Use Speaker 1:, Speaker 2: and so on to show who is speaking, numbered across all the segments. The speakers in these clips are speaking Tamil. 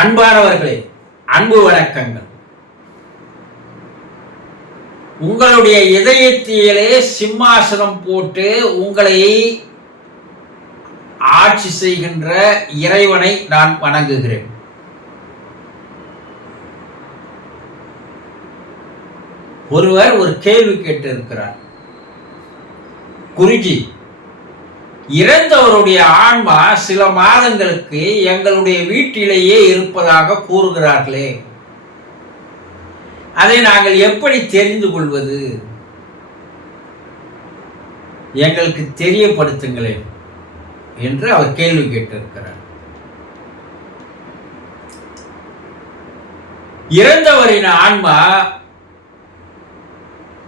Speaker 1: அன்பானவர்களே அன்பு வணக்கங்கள். உங்களுடைய இதயத்திலே சிம்மாசனம் போட்டு உங்களை ஆட்சி செய்கின்ற இறைவனை நான் வணங்குகிறேன். ஒருவர் ஒரு கேள்வி கேட்டிருக்கிறார். குருஜி இறந்தவருடைய ஆன்மா சில மாதங்களுக்கு எங்களுடைய வீட்டிலேயே இருப்பதாக கூறுகிறார்களே. அதை நாங்கள் எப்படி தெரிந்து கொள்வது? எங்களுக்கு தெரியப்படுத்துங்களேன் என்று அவர் கேள்வி கேட்டிருக்கிறார். இறந்தவரின் ஆன்மா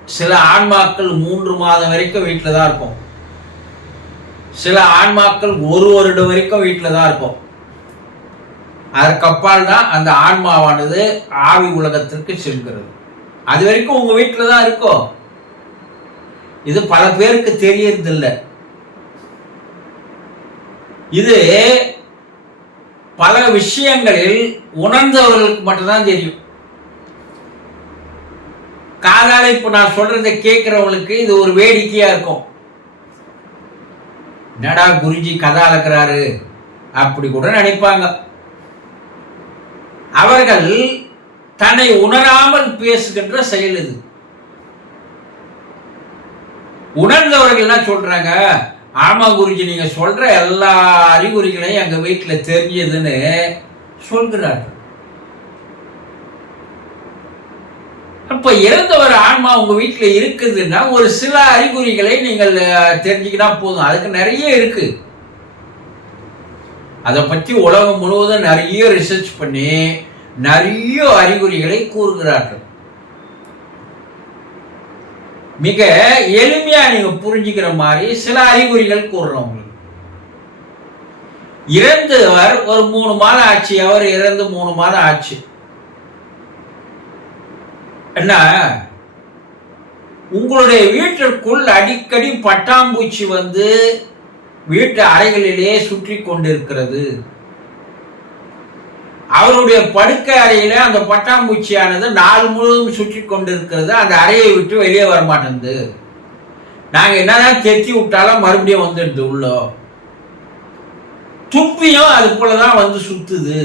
Speaker 1: சில ஆன்மாக்கள் மூன்று மாதம் வரைக்கும் வீட்டில் தான் இருக்கும் சில ஆன்மாக்கள் ஒரு வருடம் வரைக்கும் வீட்டில் தான் இருக்கும் அதற்கப்பால் தான் அந்த ஆன்மாவானது ஆவி உலகத்திற்கு செல்கிறது. அது வரைக்கும் உங்க வீட்டில் தான் இருக்கும் இது பல பேருக்கு தெரியறதில்லை. இது பல விஷயங்களில் உணர்ந்தவர்களுக்கு மட்டும்தான் தெரியும். காதால இப்போ நான் சொல்றதை கேட்குறவங்களுக்கு இது ஒரு வேடிக்கையா இருக்கும். என்னடா குருஜி கதை அளக்கிறாரு அப்படி கூட நினைப்பாங்க. அவர்கள் தன்னை உணராமல் பேசுகின்ற செயல் இது. உணர்ந்தவர்கள் என்ன சொல்றாங்க ஆமா குருஜி நீங்க சொல்ற எல்லா அறிகுறிகளையும் எங்க வீட்டில் தெரிஞ்சதுன்னு சொல்கிறார்கள். அப்ப இறந்தவர் ஆன்மா உங்க வீட்டுல இருக்குதுன்னா ஒரு சில அறிகுறிகளை நீங்கள் தெரிஞ்சுக்கிட்டா போதும். அதுக்கு நிறைய இருக்கு. அதை பற்றி உலகம் முழுவதும் நிறைய ரிசர்ச் பண்ணி நிறைய அறிகுறிகளை கூறுகிறார்கள். மிக எளிமையா நீங்க புரிஞ்சுக்கிற மாதிரி சில அறிகுறிகள் கூறுறோம் உங்களுக்கு. இறந்தவர் ஒரு மூணு மாதம் ஆச்சு அவர் இறந்து மூணு மாதம் ஆச்சு. என்ன? உங்களுடைய வீட்டிற்குள் அடிக்கடி பட்டாம்பூச்சி வந்து வீட்டு அறைகளிலே சுற்றி கொண்டிருக்கிறது. அவருடைய படுக்கை அறையில அந்த பட்டாம்பூச்சியானது நாள் முழுவதும் சுற்றி கொண்டிருக்கிறது. அந்த அறையை விட்டு வெளியே வர மாட்டேங்குது நாங்க என்னதான் தெத்தி விட்டாலும் மறுபடியும் வந்துடுது உள்ளோ துப்பியும் அது போலதான் வந்து சுத்துது.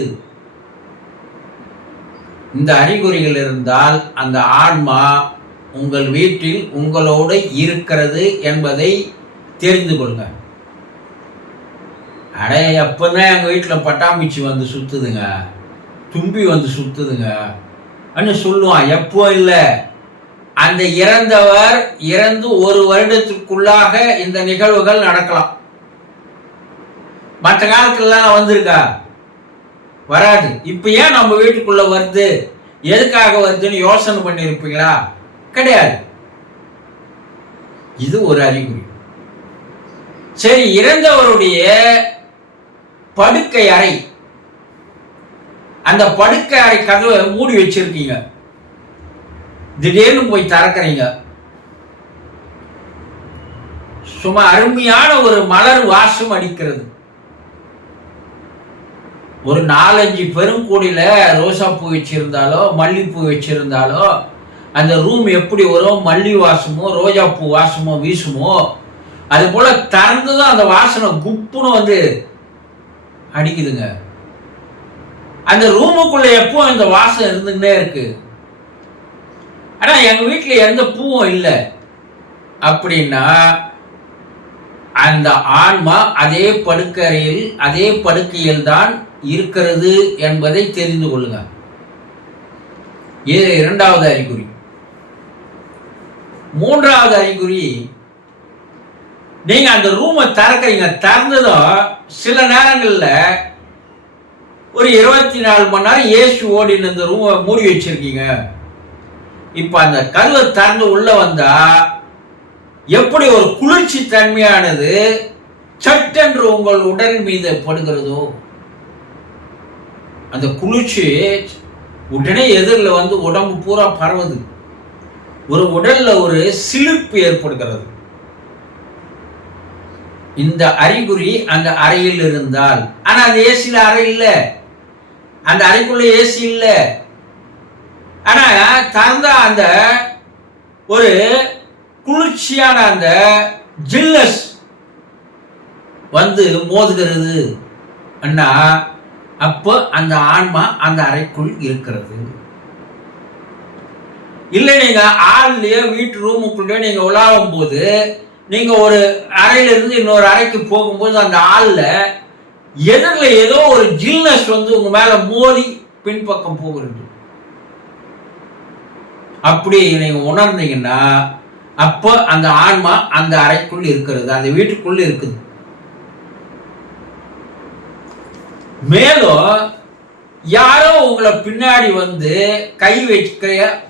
Speaker 1: இந்த அறிகுறிகள் இருந்தால் அந்த ஆன்மா உங்கள் வீட்டில் உங்களோடு இருக்கிறது என்பதை தெரிந்து கொள்ளுங்க அடே எப்பதான் எங்கள் வீட்டில் பட்டாம்பூச்சி வந்து சுற்றுதுங்க தும்பி வந்து சுற்றுதுங்க அப்படின்னு சொல்லுவான் எப்போ இல்லை? அந்த இறந்தவர் இறந்து ஒரு வருடத்திற்குள்ளாக இந்த நிகழ்வுகள் நடக்கலாம். மற்ற காலத்துலலாம் வந்திருக்கா வராது. இப்போ ஏன் நம்ம வீட்டுக்குள்ள வருது? எதுக்காக வருதுன்னு யோசனை பண்ணியிருப்பீங்களா கிடையாது. இது ஒரு அறிகுறி. சரி இறந்தவருடைய படுக்கை அறை. அந்த படுக்கை அறை கதவை மூடி வச்சிருக்கீங்க. திடீர்னு போய் திறக்கிறீங்க. சும்மா அருமையான ஒரு மலர் வாசம் அடிக்கிறது. ஒரு நாலஞ்சு பெருங்கூடியில் ரோசா பூ வச்சுருந்தாலோ மல்லிப்பூ வச்சுருந்தாலோ அந்த ரூம் எப்படி வரும் மல்லி வாசமோ ரோஜா பூ வாசமோ வீசுமோ அது போல திறந்துதான் அந்த வாசனை குப்புன்னு வந்து அடிக்குதுங்க. அந்த ரூமுக்குள்ளே எப்போ இந்த வாசம் இருந்துகிட்டே இருக்கு. ஆனால் எங்கள் வீட்டில் எந்த பூவும் இல்லை. அப்படின்னா அந்த ஆன்மா அதே படுக்கறையில் அதே படுக்கையில் தான் இருக்கிறது என்பதை தெரிந்து கொள்ளுங்க. இது இரண்டாவது அறிகுறி. மூன்றாவது அறிகுறி நீங்க அந்த ரூமை திறக்கிறீங்க. திறந்ததும் சில நேரங்களில் ஒரு இருபத்தி நாலு மணி நேரம் ஏசி ஓடின இந்த ரூமை மூடி வச்சிருக்கீங்க. இப்ப அந்த கதவை திறந்து உள்ள வந்தா எப்படி ஒரு குளிர்ச்சி தன்மையானது சட்டென்று உங்கள் உடல் மீது படுகிறதோ அந்த குளிர்ச்சி உடனே எதிரில் வந்து உடம்பு பூரா பரவுது. ஒரு உடல்ல ஒரு சிலிர்ப்பு ஏற்படுகிறது. இந்த அறிகுறி அந்த அறையில் இருந்தால். ஆனால் அந்த ஏசியில் அறை இல்லை. அந்த அறைக்குள்ள ஏசி இல்லை. ஆனால் திறந்த அந்த ஒரு குளிர்ச்சியான அந்த ஜில்லஸ் வந்து மோதுகிறது. அண்ணா அப்போ அந்த ஆன்மா அந்த அறைக்குள் இருக்கிறது. இல்லை நீங்க ஆள்லயோ வீட்டு ரூமுக்குள்ளேயோ நீங்க உலாவும் போது நீங்க ஒரு அறையில இருந்து இன்னொரு அறைக்கு போகும்போது அந்த ஆள்ல எதிரில் ஏதோ ஒரு ஜில்னஸ் வந்து உங்க மேல மோதி பின்பக்கம் போகிறது. அப்படி நீங்க உணர்ந்தீங்கன்னா அப்போ அந்த ஆன்மா அந்த அறைக்குள் இருக்கிறது அந்த வீட்டுக்குள்ள இருக்குது. மேலும் யாரோ உங்களை பின்னாடி வந்து கை வைக்க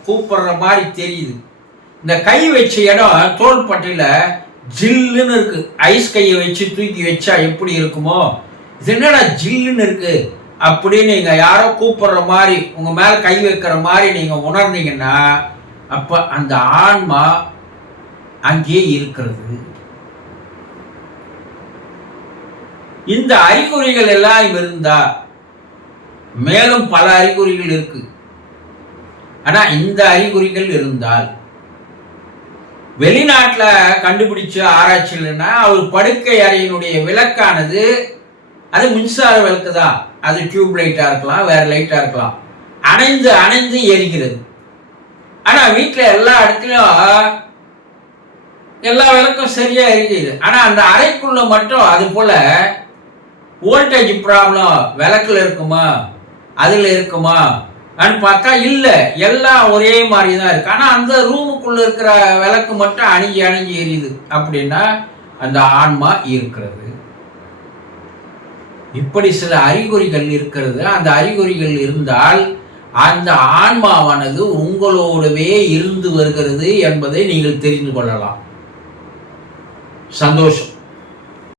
Speaker 1: கூப்பிடுற மாதிரி தெரியுது. இந்த கை வச்ச இடம் தோள்பட்டையில ஜில்லுன்னு இருக்கு. ஐஸ் கையை வச்சு தூக்கி வச்சா எப்படி இருக்குமோ? இது என்னடா ஜில்லுன்னு இருக்கு? அப்படின்னு நீங்கள் யாரோ கூப்பிடுற மாதிரி உங்கள் மேலே கை வைக்கிற மாதிரி நீங்கள் உணர்ந்தீங்கன்னா அப்போ அந்த ஆன்மா அங்கேயே இருக்கிறது. இந்த அறிகுறிகள் எல்லாம் இருந்தா மேலும் பல அறிகுறிகள் இருக்கு. ஆனா இந்த அறிகுறிகள் இருந்தால் வெளிநாட்டில் கண்டுபிடிச்ச ஆராய்ச்சியில்னா அவர் படுக்கை அறையினுடைய விளக்கானது அது மின்சார விளக்கு தான் அது டியூப் லைட்டாக இருக்கலாம் வேற லைட்டாக இருக்கலாம். அணைந்து அணைந்து எரிகிறது. ஆனால் வீட்டில் எல்லா இடத்துலையும் எல்லா விளக்கும் சரியாக எரிக்குது ஆனால் அந்த அறைக்குள்ள மட்டும் அது போல வோல்டேஜ் ப்ராப்ளம் விளக்கில் இருக்குமா? அதில் இருக்குமா? பார்த்தா இல்லை. எல்லாம் ஒரே மாதிரி தான் இருக்கு. ஆனால் அந்த ரூமுக்குள்ளே இருக்கிற விளக்கு மட்டும் அணிஞ்சு அணிஞ்சு எரியுது. அப்படின்னா அந்த ஆன்மா இருக்கிறது. இப்படி சில அறிகுறிகள் இருக்கிறது. அந்த அறிகுறிகள் இருந்தால் அந்த ஆன்மாவானது உங்களோடவே இருந்து வருகிறது என்பதை நீங்கள் தெரிந்து கொள்ளலாம். சந்தோஷம்.